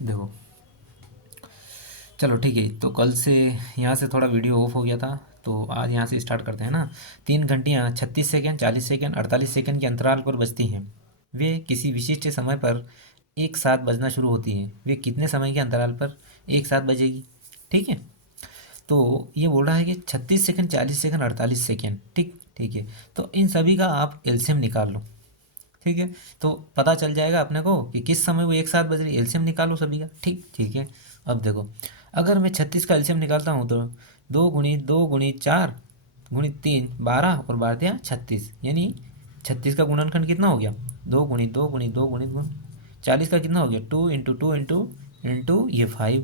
देखो, चलो ठीक है। तो कल से यहाँ से थोड़ा वीडियो ऑफ हो गया था, तो आज यहाँ से स्टार्ट करते हैं ना। 3 घंटियाँ 36 सेकेंड, 40 सेकेंड, 48 सेकेंड के अंतराल पर बजती हैं। वे किसी विशिष्ट समय पर एक साथ बजना शुरू होती हैं। वे कितने समय के अंतराल पर एक साथ बजेगी? ठीक है। तो ये बोल रहा है कि 36 सेकेंड, 40 सेकेंड, 48 सेकेंड। ठीक ठीक है। तो इन सभी का आप एलसीएम निकाल लो। ठीक है। तो पता चल जाएगा अपने को कि किस समय वो एक साथ बज रही है। एलसीएम निकालो सभी का। ठीक ठीक है। अब देखो, अगर मैं 36 का एलसीएम निकालता हूँ तो 2 गुणी 2 गुणी 4 गुणी 3 12 और 12 36, यानी 36 का गुणनखंड कितना हो गया? 2 गुणी 2 गुणी 2 गुणी 40 का कितना हो गया? 2 इंटू 2 इंटू ये 5।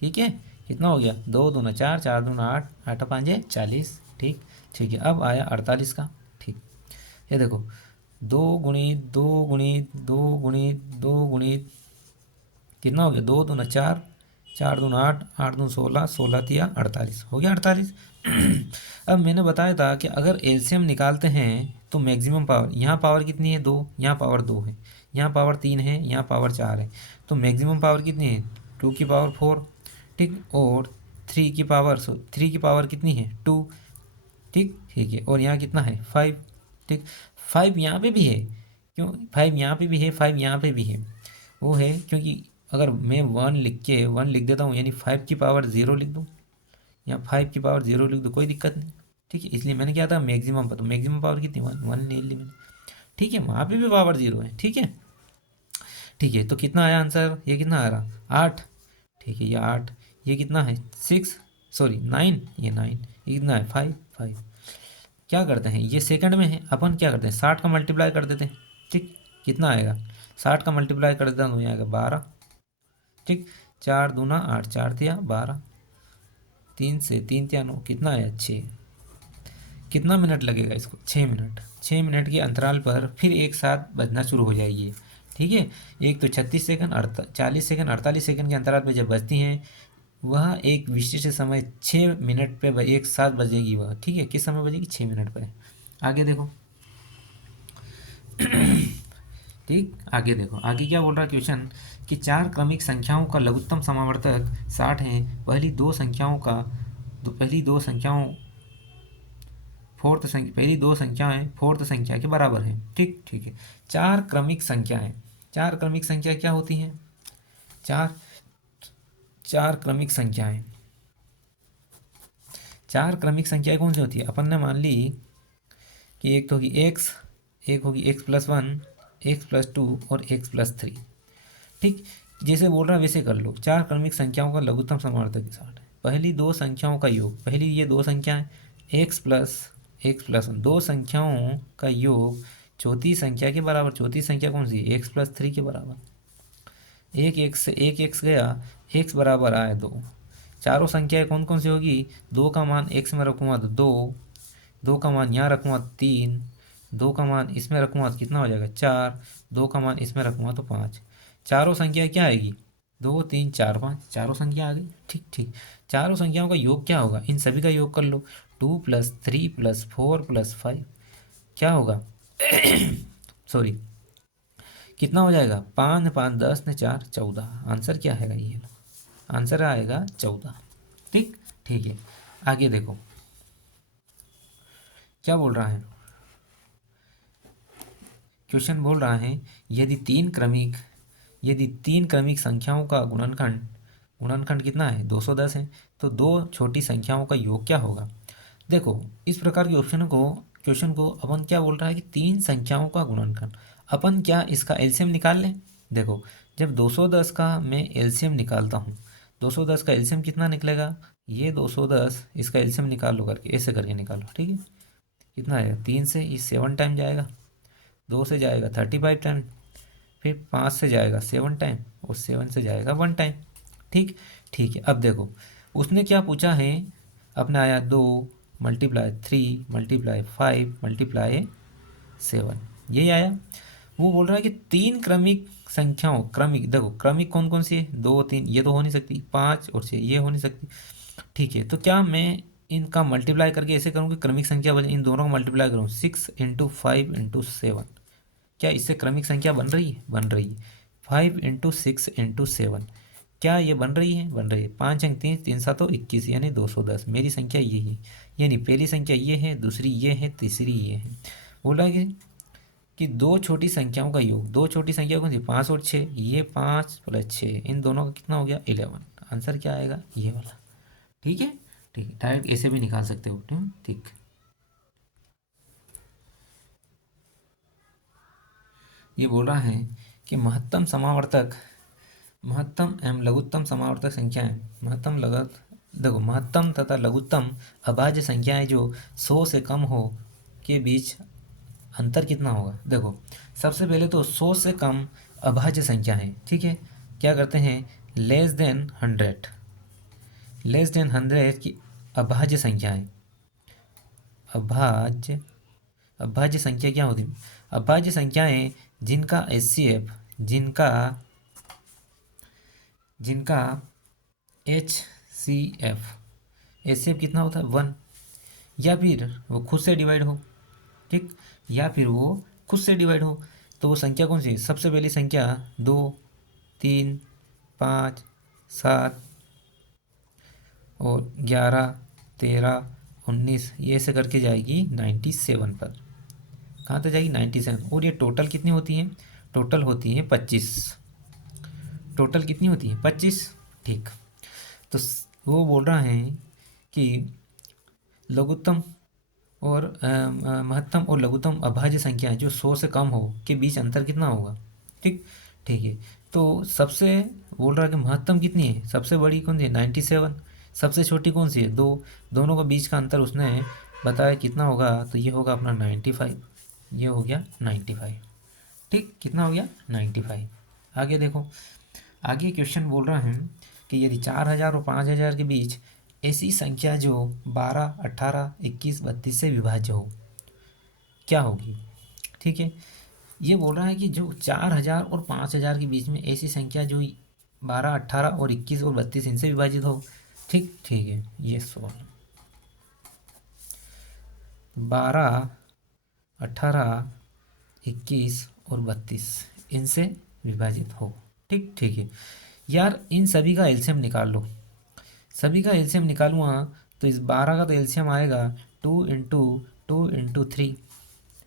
ठीक है। कितना हो गया? 2 दूना 4, 4 दूना 8, 8 5 40। ठीक ठीक है। अब आया 48 का। ठीक। ये देखो, 2 गुणी 2 गुणी 2 गुणी 2 गुणी कितना हो गया? 2 दूना 4, 4 दूना 8, 8 दूना 16, 16 तिया 48, हो गया 48। अब मैंने बताया था कि अगर एलसीएम निकालते हैं तो मैक्सिमम पावर, यहाँ पावर कितनी है? 2, यहाँ पावर 2 है, यहाँ पावर 3 है, यहाँ पावर 4 है। तो मैक्सिमम पावर कितनी है? 2 की पावर 4। ठीक। और 3 की पावर कितनी है? 2। ठीक ठीक है। और यहाँ कितना है? 5। ठीक। 5 यहाँ पे भी है। क्यों 5 यहाँ पे भी है, 5 यहाँ पे भी है? वो है क्योंकि अगर मैं 1 लिख के 1 लिख देता हूँ, यानी 5 की पावर 0 लिख दूँ, या 5 की पावर 0 लिख दूँ, कोई दिक्कत नहीं। ठीक है। इसलिए मैंने क्या था, मैक्सिमम पर, तो मैक्सिमम पावर कितनी? 1 ले ली मैंने। ठीक है। वहाँ पे भी पावर 0 है। ठीक है। ठीक है। तो कितना आया आंसर? ये कितना आ रहा? 8। ठीक है। ये 8। ये कितना है? 6, सॉरी 9। ये 9। ये कितना है? 5 5। क्या करते हैं, ये सेकंड में है, अपन क्या करते हैं, 60 का मल्टीप्लाई कर देते हैं। ठीक। कितना आएगा? 60 का मल्टीप्लाई कर देता हूँ, यहाँ आएगा 12। ठीक। 4 दूना 8, 4 तिया 12, 3 से 3 तिया 9, कितना आया? 6। कितना मिनट लगेगा इसको? 6 मिनट। 6 मिनट के अंतराल पर फिर एक साथ बजना शुरू हो जाएगी। ठीक है। एक तो 36 सेकंड, 40 सेकंड, 48 सेकंड के अंतराल पर जब बजती हैं, वह एक विशिष्ट समय 6 मिनट पे एक साथ बजेगी वह। ठीक है। किस समय बजेगी? 6 मिनट पे। आगे देखो। ठीक। आगे देखो, आगे क्या बोल रहा है क्वेश्चन, कि चार क्रमिक संख्याओं का लघुत्तम समावर्तक 60 है। पहली दो संख्याओं पहली दो संख्याएं फोर्थ संख्या के बराबर हैं। ठीक ठीक है। चार क्रमिक संख्याएं, चार क्रमिक संख्या क्या होती हैं? चार चार क्रमिक संख्याएं, चार क्रमिक संख्याएं कौन सी होती है? अपन ने मान ली कि एक तो होगी एक्स, एक होगी x+1, x+2 और x+3। ठीक। जैसे बोल रहा है वैसे कर लो। चार क्रमिक संख्याओं का लघुत्तम समावर्तक 60 है। पहली दो संख्याओं का योग, पहली ये दो संख्याएं x+1, दो संख्याओं का योग चौथी संख्या के बराबर। चौथी संख्या कौन सी? x+3 के बराबर। एक एक से एक एक्स गया, x बराबर आया 2। चारों संख्याएं कौन कौन सी होगी? 2 का मान x में रखूँगा तो 2, 2 का मान यहाँ रखूँगा 3, 2 का मान इसमें रखूँगा तो कितना हो जाएगा? 4, 2 का मान इसमें रखूँगा तो 5। चारों संख्या क्या आएगी? 2 3 4 5, चारों संख्या आ गई। ठीक ठीक। चारों संख्याओं का योग क्या होगा? इन सभी का योग कर लो। 2+3+4+5 क्या होगा? सॉरी, कितना हो जाएगा? 5 5 10 ने 4 14। आंसर क्या है ये? आंसर आएगा 14। ठीक ठीक है। आगे देखो क्या बोल रहा है क्वेश्चन। बोल रहा है यदि तीन क्रमिक संख्याओं का गुणनखंड, गुणनखंड कितना है? 210 है। तो दो छोटी संख्याओं का योग क्या होगा? देखो, इस प्रकार के क्वेश्चन को अपन क्या बोल रहा है कि तीन संख्याओं का गुणनखंड। अपन क्या इसका एलसीएम निकाल लें? देखो, जब 210 का मैं एलसीएम निकालता हूँ, 210 का एलसीएम कितना निकलेगा? ये 210 इसका एलसीएम निकाल लो करके, ऐसे करके निकालो। ठीक है। कितना आएगा? 3 से ये 7 टाइम जाएगा, 2 से जाएगा 35 टाइम, फिर 5 से जाएगा 7 टाइम, और 7 से जाएगा 1 टाइम। ठीक ठीक है। अब देखो, उसने क्या पूछा है? अपने आया 2 मल्टीप्लाई 3 मल्टीप्लाई 5 मल्टीप्लाई 7, यही आया। वो बोल रहा है कि तीन क्रमिक संख्याओं, क्रमिक देखो, क्रमिक कौन कौन सी है? 2 3 ये तो हो नहीं सकती, 5 और 6 ये हो नहीं सकती। ठीक है। तो क्या मैं इनका मल्टीप्लाई करके ऐसे करूँ कि क्रमिक संख्या बने? इन दोनों का मल्टीप्लाई करूँ, 6 × 5 × 7, क्या इससे क्रमिक संख्या बन रही है? बन रही है। 5 इंटू 6 इंटू 7, क्या ये बन रही है? बन रही है। 5 अंक 3, 3 7 21 यानी 210। मेरी संख्या ये है, यानी पहली संख्या ये है, दूसरी ये है, तीसरी ये है। बोला कि दो छोटी संख्याओं का योग, दो छोटी संख्या कौन सी? 5 और 6, ये 5 प्लस 6, इन दोनों का कितना हो गया? 11। आंसर क्या आएगा? ये वाला। ठीक है, ठीक है, डायरेक्ट ऐसे भी निकाल सकते हो। ठीक। ये बोल रहा है कि महत्तम समावर्तक, महत्तम एवं लघुत्तम समावर्तक संख्याएं, महत्तम लगत देखो, महत्तम तथा लघुत्तम अभाज्य संख्याएं जो 100 से कम हो के बीच अंतर कितना होगा? देखो, सबसे पहले तो 100 से कम अभाज्य संख्या है, ठीक है। क्या करते हैं? लेस देन 100, लेस देन 100 की अभाज्य संख्याएं, अभाज्य, अभाज्य संख्या क्या होती है? अभाज्य संख्याएं जिनका HCF, जिनका जिनका HCF, HCF कितना होता है? 1, या फिर वो खुद से डिवाइड हो, ठीक, या फिर वो खुद से डिवाइड हो। तो वो संख्या कौन सी है? सबसे पहली संख्या 2, 3, 5, 7 और 11, 13, 19, ये ऐसे करके जाएगी 97 पर। कहाँ तक जाएगी? 97। और ये टोटल कितनी होती है? टोटल होती है 25। टोटल कितनी होती है? 25। ठीक। तो वो बोल रहा है कि लघुत्तम और महत्तम और लघुत्तम अभाज्य संख्याएं जो 100 से कम हो के बीच अंतर कितना होगा? ठीक, ठीक है। तो सबसे बोल रहा है कि महत्तम कितनी है? सबसे बड़ी कौन सी है? 97। सबसे छोटी कौन सी है? 2। दोनों का बीच का अंतर उसने बताया कितना होगा, तो ये होगा अपना 95। ये हो गया 95। ठीक, कितना हो गया? 95। आगे देखो, आगे क्वेश्चन बोल रहा है कि यदि 4000 और 5000 के बीच ऐसी संख्या जो 12, 18, 21, 32 से विभाज्य हो, क्या होगी? ठीक है, ये बोल रहा है कि जो 4000 और 5000 के बीच में ऐसी संख्या जो 12, 18 और 21 और 32 इनसे विभाजित हो। ठीक, ठीक है, ये सवाल 12, 18, 21 और 32 इनसे विभाजित हो। ठीक, ठीक है यार, इन सभी का एलसीएम निकाल लो। सभी का एलसीएम निकालूँगा तो इस 12 का तो एलसीएम आएगा 2 इंटू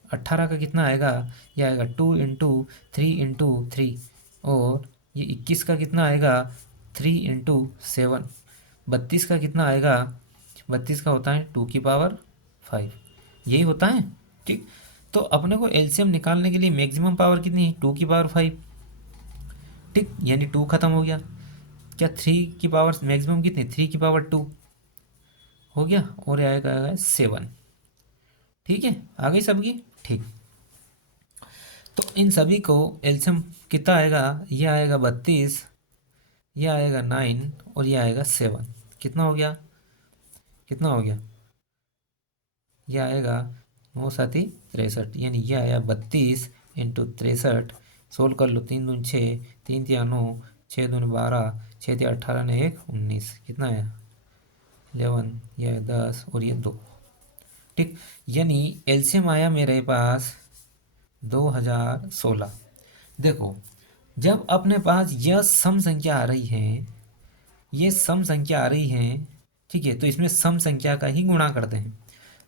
18 का कितना आएगा? ये आएगा 2 इंटू 3 और ये 21 का कितना आएगा? 3 इंटू 7। 32 का कितना आएगा? 32 का होता है 2 की पावर 5, यही होता है। ठीक, तो अपने को एलसीएम निकालने के लिए मैक्सिमम पावर कितनी है? 2 की पावर 5। ठीक, यानी 2 खत्म हो गया। क्या 3 की पावर मैक्सिमम कितनी? 3 की पावर 2 हो गया, और आएगा 7। ठीक है, आ गई सबकी। ठीक, तो इन सभी को एलसीएम कितना आएगा? ये आएगा 32, ये आएगा 9 और ये आएगा 7। कितना हो गया? कितना हो गया? ये आएगा 9 7 63, यानी ये आया 32 इंटू 63। सोल्व कर लो, 3 दूनी 6, 3 तिया 9, 6 दूनी 12, 6 तिया 18 ने 1 19, कितना आया? 11, यह 10 और ये 2। ठीक, यानी एलसीएम आया मेरे पास 2016। देखो, जब अपने पास यह सम संख्या आ रही है, ये सम संख्या आ रही है, ठीक है, तो इसमें सम संख्या का ही गुणा करते हैं।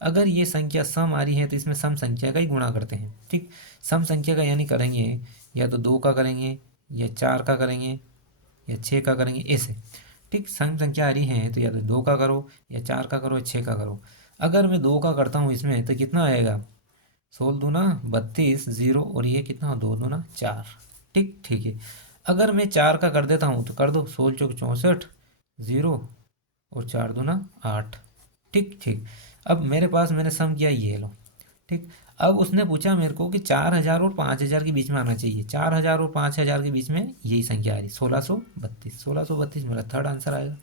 अगर ये संख्या सम आ रही है तो इसमें सम संख्या का ही गुणा करते हैं। ठीक, सम संख्या का यानी करेंगे या तो 2 का करेंगे, या 4 का करेंगे, या 6 का करेंगे, ऐसे। ठीक, सम संख्या आ रही है तो या तो 2 का करो, या 4 का करो, या 6 का करो। अगर मैं 2 का करता हूँ इसमें तो कितना आएगा? 16 दूना 32, 0 और ये कितना? 2 दूना 4। ठीक, ठीक है। अगर मैं 4 का कर देता हूँ तो कर दो, 16 चौक 64, 0 और 4 दूना 8। ठीक, ठीक। अब मेरे पास मैंने सम किया, ये लो। ठीक, अब उसने पूछा मेरे को कि 4000 और 5000 के बीच में आना चाहिए। 4000 और 5000 के बीच में यही संख्या आ रही, 1632। 1632 मेरा थर्ड आंसर आएगा।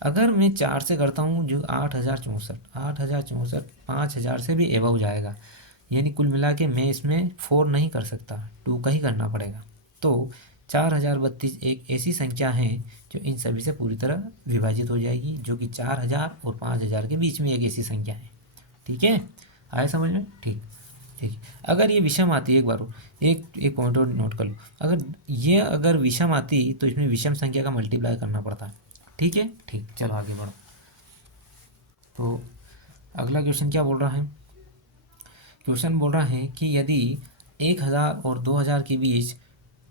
अगर मैं 4 से करता हूँ जो 8064, 8064 5000 से भी एबव जाएगा, यानी कुल मिला के मैं इसमें 4 नहीं कर सकता, 2 का ही करना पड़ेगा। तो 4032 एक ऐसी संख्या है जो इन सभी से पूरी तरह विभाजित हो जाएगी, जो कि 4000 और 5000 के बीच में एक ऐसी संख्या है। ठीक है, आए समझ में? ठीक। ठीक है। अगर ये विषम आती, एक बार और, एक एक पॉइंट और नोट कर लो, अगर विषम आती तो इसमें विषम संख्या का मल्टीप्लाई करना पड़ता। ठीक है, ठीक, चलो आगे बढ़ो। तो अगला क्वेश्चन क्या बोल रहा है? क्वेश्चन बोल रहा है कि यदि 1000 और 2000 के बीच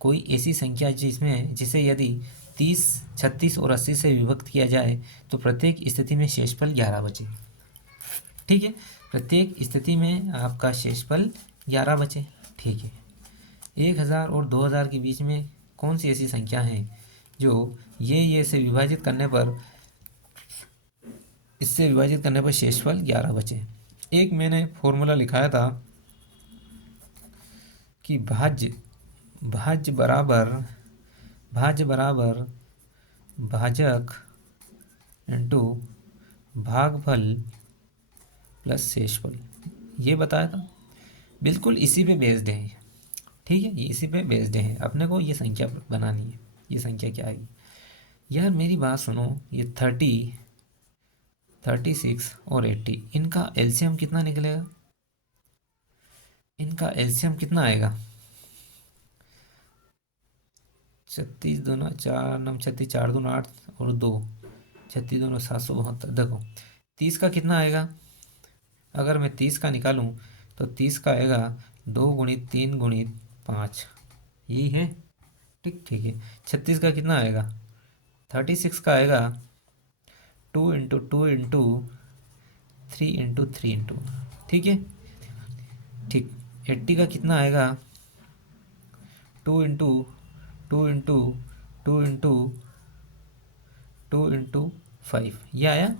कोई ऐसी संख्या जिसे यदि 30, 36 और 80 से विभक्त किया जाए तो प्रत्येक स्थिति में शेषफल 11 बचे। ठीक है, प्रत्येक स्थिति में आपका शेषफल 11 बचे। ठीक है, 1000 और 2000 के बीच में कौन सी ऐसी संख्या है जो ये से विभाजित करने पर, इससे विभाजित करने पर शेषफल 11 बचे। एक मैंने फॉर्मूला लिखाया था कि भाज्य बराबर भाजक इंटू भागफल प्लस शेषफल, ये बताया था। बिल्कुल इसी पे बेस्ड है। ठीक है, ये इसी पे बेस्ड है, अपने को ये संख्या बनानी है। ये संख्या क्या आएगी यार, मेरी बात सुनो। ये 30, 36 और 80, इनका एलसीएम कितना निकलेगा? इनका एलसीएम कितना आएगा? 36 दूना 4 नम 36, 4 दूना 8 और 2, 36 दूना 772। देखो 30 का कितना आएगा? अगर मैं 30 का निकालूं तो 30 का आएगा 2 गुणित 3 गुणित 5, यही है। ठीक, ठीक है। 36 का कितना आएगा? 36 का आएगा 2 इंटू 3 इंटू 3 इंटू। ठीक है, ठीक। 80 का कितना आएगा? 2 इंटू 2 इंटू 2 इंटू 5, ये आया।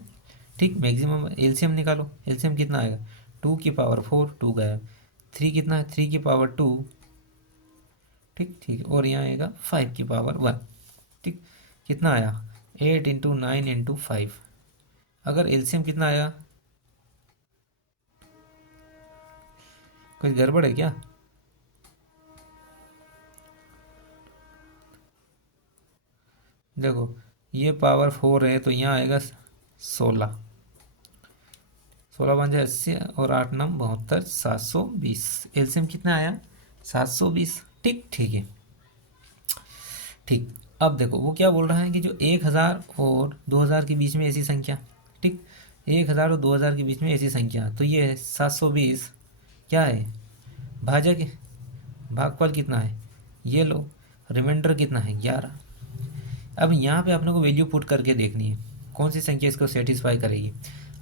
ठीक, मैक्सिमम एलसीएम निकालो। एलसीएम कितना आएगा? 2 की पावर 4, 2 गया। 3 कितना है? 3 की पावर 2। ठीक, ठीक है, और यहाँ आएगा 5 की पावर 1। ठीक, कितना आया? 8 इंटू 9 इंटू 5। अगर एलसीएम कितना आया? कुछ गड़बड़ है क्या? देखो ये पावर 4 है तो यहाँ आएगा 16, 16 5 80 और 8 9 72, 720। एलसीएम कितना आया? 720। ठीक, ठीक है, ठीक। अब देखो वो क्या बोल रहा है कि जो 1000 और 2000 के बीच में ऐसी संख्या। ठीक, 1000 और 2000 के बीच में ऐसी संख्या, तो ये है 720। क्या है? भाजक है। भागफल कितना है? ये लो। रिमाइंडर कितना है? 11। अब यहाँ पे अपने को वैल्यू पुट करके देखनी है कौन सी संख्या इसको सेटिस्फाई करेगी।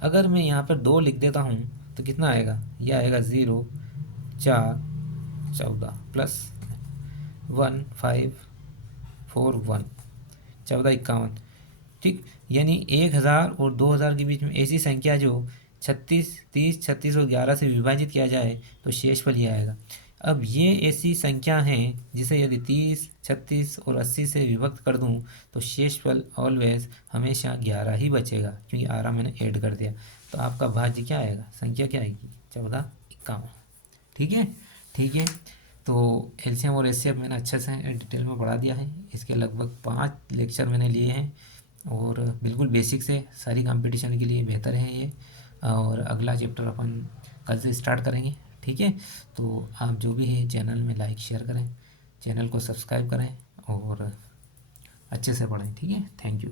अगर मैं यहाँ पर 2 लिख देता हूँ तो कितना आएगा? यह आएगा 0, 4, 14 प्लस 1, 5, 4, 1, 14 51। ठीक, यानी 1000 और 2000 के बीच में ऐसी संख्या जो 36, 30, 36 और 11 से विभाजित किया जाए तो शेषफल ये आएगा। अब ये ऐसी संख्या हैं जिसे यदि 30, 36 और 80 से विभक्त कर दूं तो शेषफल ऑलवेज हमेशा 11 ही बचेगा, क्योंकि 11 मैंने ऐड कर दिया। तो आपका भाज्य क्या आएगा? संख्या क्या आएगी? 14 51। ठीक है, ठीक है। तो एलसीएम और एचसीएफ मैंने अच्छे से डिटेल में पढ़ा दिया है। इसके लगभग 5 लेक्चर मैंने लिए हैं और बिल्कुल बेसिक से सारी कंपटीशन के लिए बेहतर है ये। और अगला चैप्टर अपन कल से स्टार्ट करेंगे। ठीक है, तो आप जो भी है चैनल में लाइक शेयर करें, चैनल को सब्सक्राइब करें और अच्छे से पढ़ें। ठीक है, थैंक यू।